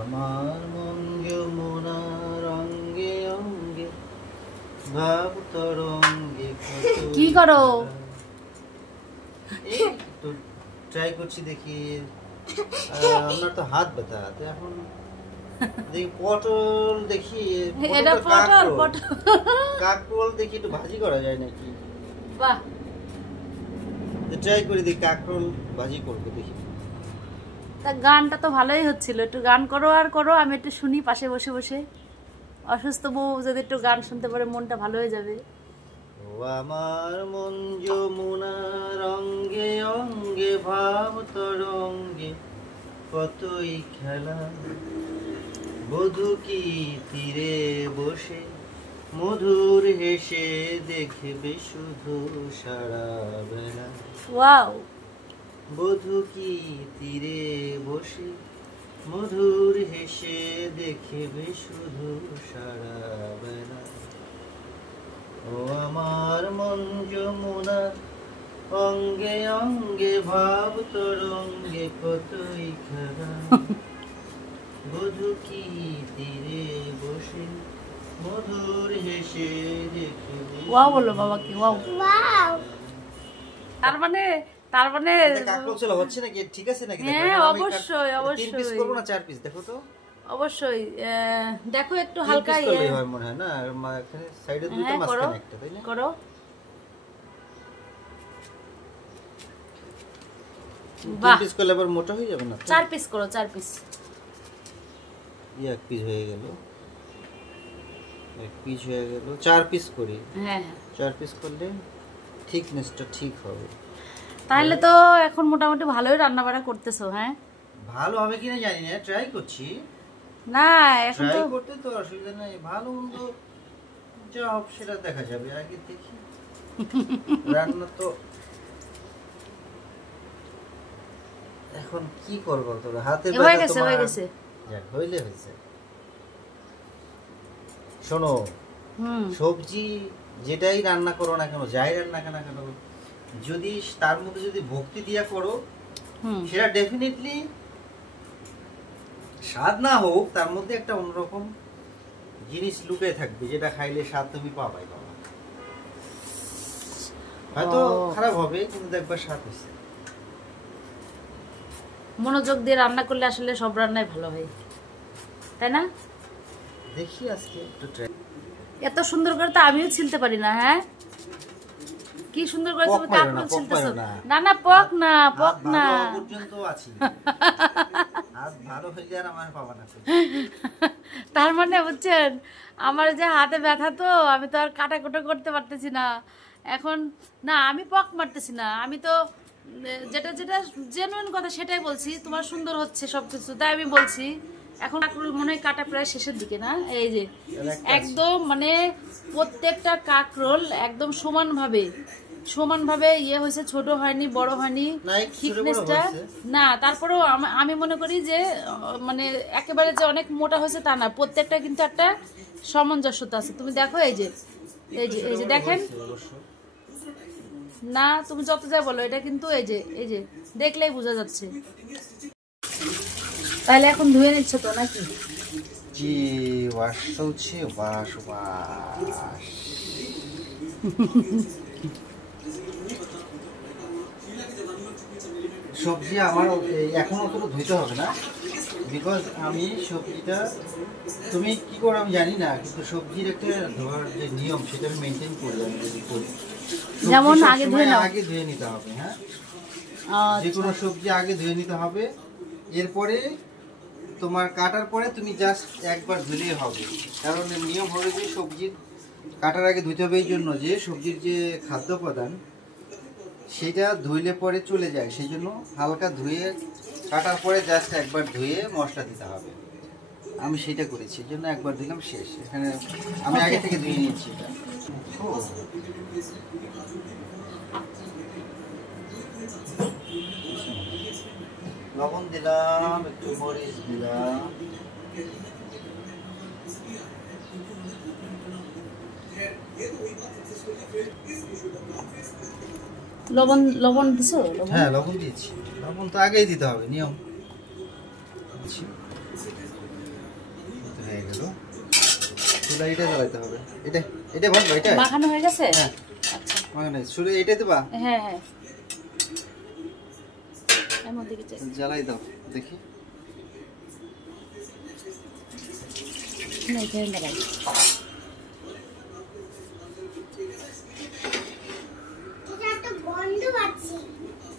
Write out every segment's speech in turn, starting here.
আমার মন যমুনা রঙ্গে অঙ্গে ভাব তরঙ্গে কি করো? একটু ট্রাই করছি দেখি। আমরা তো হাত ব্যথা এখন দেখি পটল দেখি, এটা পটল কাকরোল দেখি একটু ভাজি করা যায় নাকি। বাহ, ট্রাই করে দেখি কাকরোল ভাজি করবো দেখি। তা গানটা তো ভালোই হচ্ছিল, একটু গান করো আর করো, আমি একটু শুনি পাশে বসে বসে। অসুস্থ বউ যদি একটু গান শুনতে পারে মনটা ভালো হয়ে যাবে। ও আমার মন যমুনা রঙ্গে অঙ্গে ভাব তরঙ্গে কতই খেলা, বধূ কি তীরে বসে মধুর হেসে দেখবে শুধু সারা বেলা। ওয়াও, বধূ কি তীরে বসে মধুর হেসে দেখবে শুধু সারা বেলা। ও আমার মন যমুনা অঙ্গে অঙ্গে ভাব তরঙ্গে কতই খেলা, বধূ কি তীরে বসে মধুর হেসে দেখবে। ওয়াও বলো বাবা, কি ওয়াও। তার মানে কাকরোল চলা হচ্ছে নাকি? ঠিক আছে নাকি? হ্যাঁ অবশ্যই 3 পিস করব না 4 পিস? দেখো তো অবশ্যই, দেখো একটু হালকা হয় মনে হয় না, এখানে সাইডে দুটো মাঝখানে একটা, তাই না? করো। বাহ, 3 পিস করলে আবার মোটা হয়ে যাবে না? 4 পিস করো, 4 পিস। 1 পিস হয়ে গেল, 1 পিস হয়ে গেল, 4 পিস করি। হ্যাঁ 4 পিস করলে থিকনেসটা ঠিক হবে। তাহলে তো এখন মোটামুটি ভালোই রান্না বাড়া করতেছো। হ্যাঁ, ভালো হবে কিনা জানি না, ট্রাই করছি। না এখন তো ট্রাই করতে তো অসুবিধা নাই, ভালো মন্দ যা হবে সেটা দেখা যাবে, আগে দেখি। রান্না তো এখন কি করব, তোর হাতে হয়ে গেছে, হয়ে গেছে। যাক, হইলে হয়েছে। শোনো, সবজি যেটাই রান্না করো না কেন, যাই রান্না কেন কেন, যদি তার মধ্যে যদি ভক্তি দিয়া করো, সেটা ডেফিনেটলি স্বাদ না হোক, তার মধ্যে একটা অন্যরকম জিনিস লুকিয়ে থাকবে, যেটা খাইলে স্বাদ তুমি পাবাই পাবা। হয়তো খারাপ হবে কিন্তু দেখবা স্বাদ হয়েছে। মনোযোগ দিয়ে রান্না করলে আসলে সব রান্নাই ভালো হয়, তাই না? দেখি আজকে একটু ট্রাই। এত সুন্দর করে তো আমিও ছিলতে পারি না। হ্যাঁ, কি সুন্দর করে তুমি কাকরোল ছিলতেছো। না না, পক না, পক না, পর্যন্ত আছি। আজ ভালো হইলে আর আমার পাবা না। তার মানে বুঝছেন, আমার যে হাতে ব্যথা, তো আমি তো আর কাটাকুটো করতে পারতেছি না এখন। না, আমি পক মারতেছি না, আমি তো যেটা যেটা জেনুইন কথা সেটাই বলছি। তোমার সুন্দর হচ্ছে সবকিছু, তাই আমি বলছি। এখন কাকরোল মনে হয় কাটা প্রায় শেষের দিকে, না? এই যে একদম মানে প্রত্যেকটা কাকরোল একদম সমানভাবে ইয়ে হয়েছে, ছোট হয়নি, বড় হয়নি, থিকনেসটা না। তারপরেও আমি মনে করি যে মানে একেবারে যে অনেক মোটা হয়েছে তা না, প্রত্যেকটা কিন্তু একটা সামঞ্জস্যতা আছে। তুমি দেখো, এই যে দেখেন না, তুমি যত যা বলো, এটা কিন্তু এই যে দেখলেই বোঝা যাচ্ছে। তাহলে এখন ধুয়ে নিচ্ছ তো নাকি? জি, ওয়াশ চলছে, ওয়াশ। সবজি আমার এখন অতটা ধুইতে হবে না, বিকজ আমি সবজিটা, তুমি কি করো আমি জানি না, কিন্তু সবজির একটা ধোয়ার যে নিয়ম সেটা আমি মেনটেন করি। আমি যদি করি, যেমন আগে ধুয়ে নিতে হবে। হ্যাঁ, যে কোনো সবজি আগে ধুয়ে নিতে হবে। এরপরে তোমার কাটার পরে তুমি জাস্ট একবার ধুলেই হবে, কারণ নিয়ম হলো যে সবজির কাটার আগে ধুতে হবে, এই জন্য যে সবজির যে খাদ্য উপাদান সেটা ধুইলে পরে চলে যায়, সেই জন্য হালকা ধুয়ে কাটার পরে জাস্ট একবার ধুয়ে মশলা দিতে হবে। আমি সেটা করেছি, এই জন্য একবার দিলাম, শেষ। এখানে আমি আগে থেকে ধুয়ে নিয়েছি এটা। লবণ দিলাম, একটু মরিচ দিলাম, লবণ দিছো? হ্যাঁ, লবণ দিয়েছি। লবণ তো আগেই দিতে হবে, নিয়ম। হয়ে গেল। চুলা এটা জ্বালাতে হবে। এটা এটা ভালো, এটা মাখানো হয়ে গেছে। হ্যাঁ আচ্ছা মানে শুরু এইটা দেবা। হ্যাঁ হ্যাঁ এমন দিকে চাই জ্বালাই দাও দেখি। না এখানে দাঁড়াই।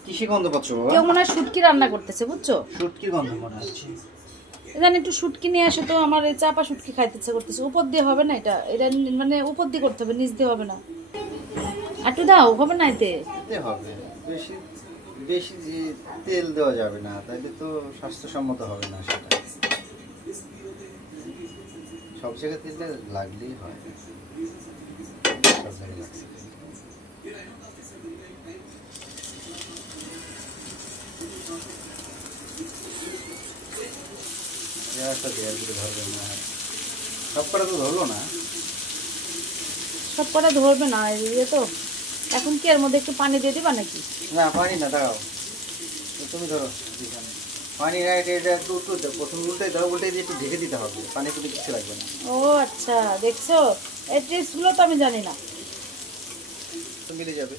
কিসে গন্ধ পাচ্ছ বাবা? কেউ মনে হয় শুটকি রান্না করতেছে বুঝছো। শুটকির গন্ধ মনে হচ্ছে। জানি একটু শুটকি নিয়ে আসো তো, আমার এই চাপা শুটকি খাইতে ইচ্ছা করতেছে। উপর দিয়ে হবে না এটা, এটা মানে উপর দিয়ে করতে হবে, নিচ দিয়ে হবে না। একটু দাও, হবে না এতে। এতে হবে, বেশি বেশি তেল দেওয়া যাবে না, তাইলে তো স্বাস্থ্যসম্মত হবে না। সেটা সব জায়গায় তেলটা লাগলেই হয়, সব জায়গায় লাগছে। একটা দেয়ার দিকে ধরবে না, সব কটা তো ধরলো না। সব কটা ধরবে না ইয়ে তো। এখন কি এর মধ্যে একটু পানি দিয়ে দিবা নাকি? না পানি না, দাঁড়াও তুমি ধরো। পানি না, এটা একটু উল্টো, প্রথম উল্টে দাও, উল্টে দিয়ে একটু ঢেকে দিতে হবে, পানি পুনি কিছু লাগবে না। ও আচ্ছা, দেখছো এই টিপসগুলো তো আমি জানি না। তো মিলে যাবে,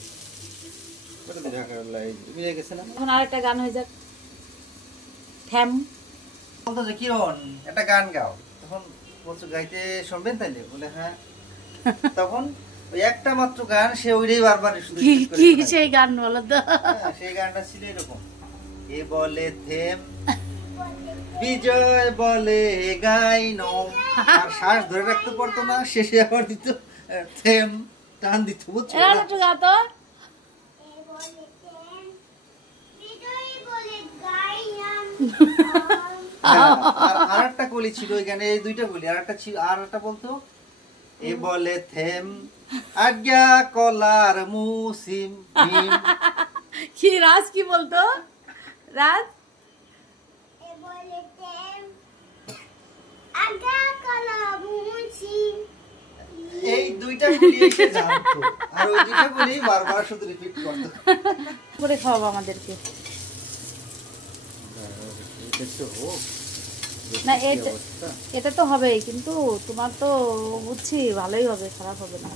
মিলে গেছে না। এখন আরেকটা গান হয়ে যাক। থ্যাম বলতো কিরণ একটা গান গাও, তখন বলছো গাইতে শুনবেন তাইলে, বলে হ্যাঁ। তখন ওই একটা মাত্র গান, সে ওইটাই বারবার শুধু কি repeat করে কি শোনায়। সেই গান বলো তো। হ্যাঁ, সেই গানটা ছিল এরকম, এ বলে থেম বিজয় বলে গাই নো, আর শ্বাস ধরে রাখতে পারতো না, শেষে আবার দিত থেম, টান দিত, বুঝছো? এরা একটু গা তো। আর একটা কলি ছিল ওই গানে, এই দুইটা কলি, আর একটা ছিল, আর একটা বলতো এ বলে থেম আজ্ঞা কলার মুসিম মিম। কি রাজ কি বলতো রাজ? এই দুইটা কলি এসে জানতো, আর ওই দুইটা কলি বারবার শুধু রিপিট করতো। করে খাওয়াবো আমাদেরকে। না এটা এটা তো হবেই, কিন্তু তোমার তো বুঝছি ভালোই হবে, খারাপ হবে না।